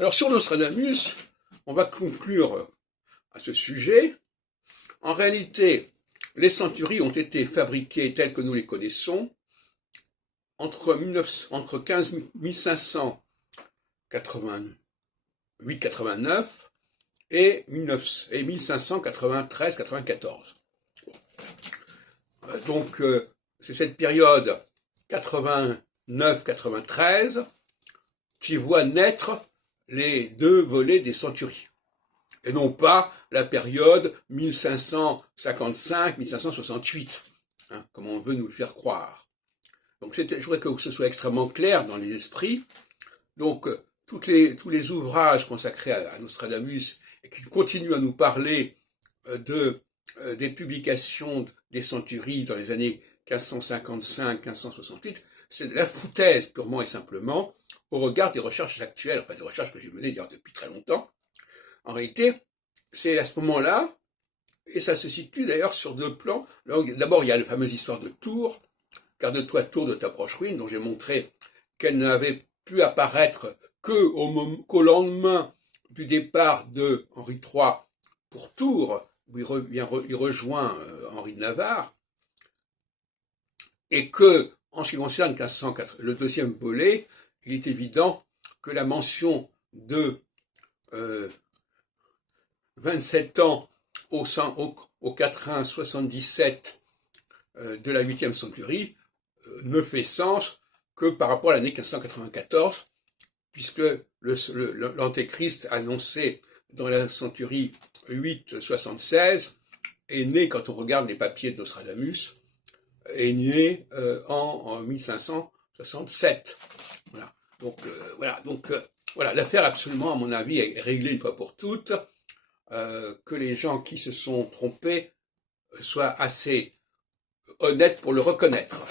Alors sur Nostradamus, on va conclure à ce sujet. En réalité, les centuries ont été fabriquées telles que nous les connaissons entre 1588-89 et 1593-94. Donc c'est cette période 89-93 qui voit naître les deux volets des centuries, et non pas la période 1555-1568, comme on veut nous le faire croire. Donc je voudrais que ce soit extrêmement clair dans les esprits. Donc tous les ouvrages consacrés à Nostradamus et qui continuent à nous parler des publications des centuries dans les années 1555-1568, c'est de la foutaise purement et simplement au regard des recherches actuelles, enfin des recherches que j'ai menées depuis très longtemps. En réalité, c'est à ce moment-là, et ça se situe d'ailleurs sur deux plans. D'abord, il y a la fameuse histoire de Tours, garde-toi Tours de ta proche ruine, dont j'ai montré qu'elle n'avait pu apparaître qu'au lendemain du départ de Henri III pour Tours, où il rejoint Henri de Navarre, et que, en ce qui concerne le deuxième volet, il est évident que la mention de 27 ans au 477 de la 8e centurie ne fait sens que par rapport à l'année 1594, puisque l'Antéchrist annoncé dans la centurie 876 est né, quand on regarde les papiers de Nostradamus, est né en 1567. Voilà. Voilà, l'affaire absolument, à mon avis, est réglée une fois pour toutes. Que les gens qui se sont trompés soient assez honnêtes pour le reconnaître.